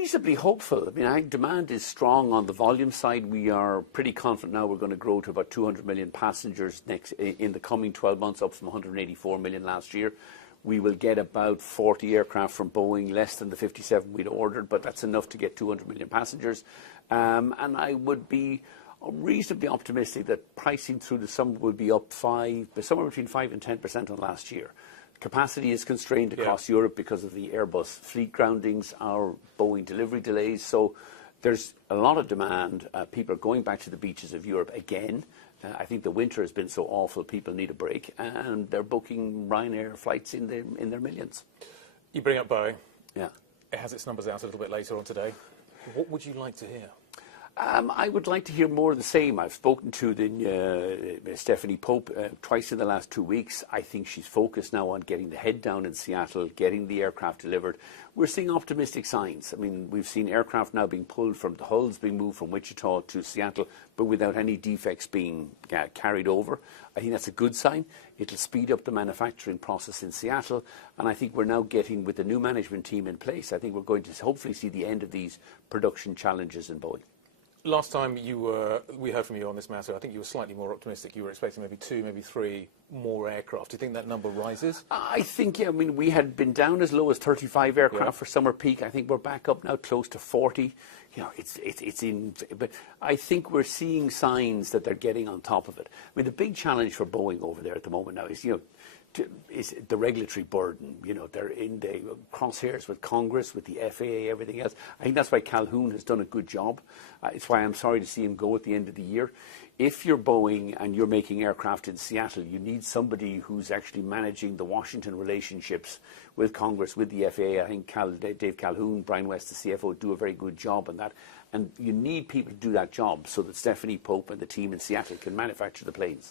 reasonably hopeful. I mean, I think demand is strong on the volume side. We are pretty confident now we're going to grow to about 200 million passengers in the coming 12 months, up from 184 million last year. We will get about 40 aircraft from Boeing, less than the 57 we'd ordered, but that's enough to get 200 million passengers. And I would be reasonably optimistic that pricing through the summer will be up somewhere between 5 and 10% on last year. Capacity is constrained across Europe because of the Airbus fleet groundings, our Boeing delivery delays. So there's a lot of demand. People are going back to the beaches of Europe again. I think the winter has been so awful, people need a break, and they're booking Ryanair flights in their millions. You bring up Boeing. Yeah. It has its numbers out a little bit later on today. What would you like to hear? I would like to hear more of the same. I've spoken to Stephanie Pope twice in the last 2 weeks. I think she's focused now on getting the head down in Seattle, getting the aircraft delivered. We're seeing optimistic signs. I mean, we've seen aircraft now being pulled from the hulls, being moved from Wichita to Seattle, but without any defects being carried over. I think that's a good sign. It'll speed up the manufacturing process in Seattle, and I think we're now getting, with the new management team in place, I think we're going to hopefully see the end of these production challenges in Boeing. Last time we heard from you on this matter, I think you were slightly more optimistic. You were expecting maybe 2, maybe 3 more aircraft. Do you think that number rises? I think, yeah. I mean, we had been down as low as 35 aircraft for summer peak. I think we're back up now close to 40. You know, it's in, but I think we're seeing signs that they're getting on top of it. I mean, the big challenge for Boeing over there at the moment now is, is the regulatory burden. They're in the crosshairs with Congress, with the FAA, everything else. I think that's why Calhoun has done a good job. It's why I'm sorry to see him go at the end of the year. If you're Boeing and you're making aircraft in Seattle, you need somebody who's actually managing the Washington relationships with Congress, with the FAA. I think Dave Calhoun, Brian West, the CFO, do a very good job on that. And you need people to do that job so that Stephanie Pope and the team in Seattle can manufacture the planes.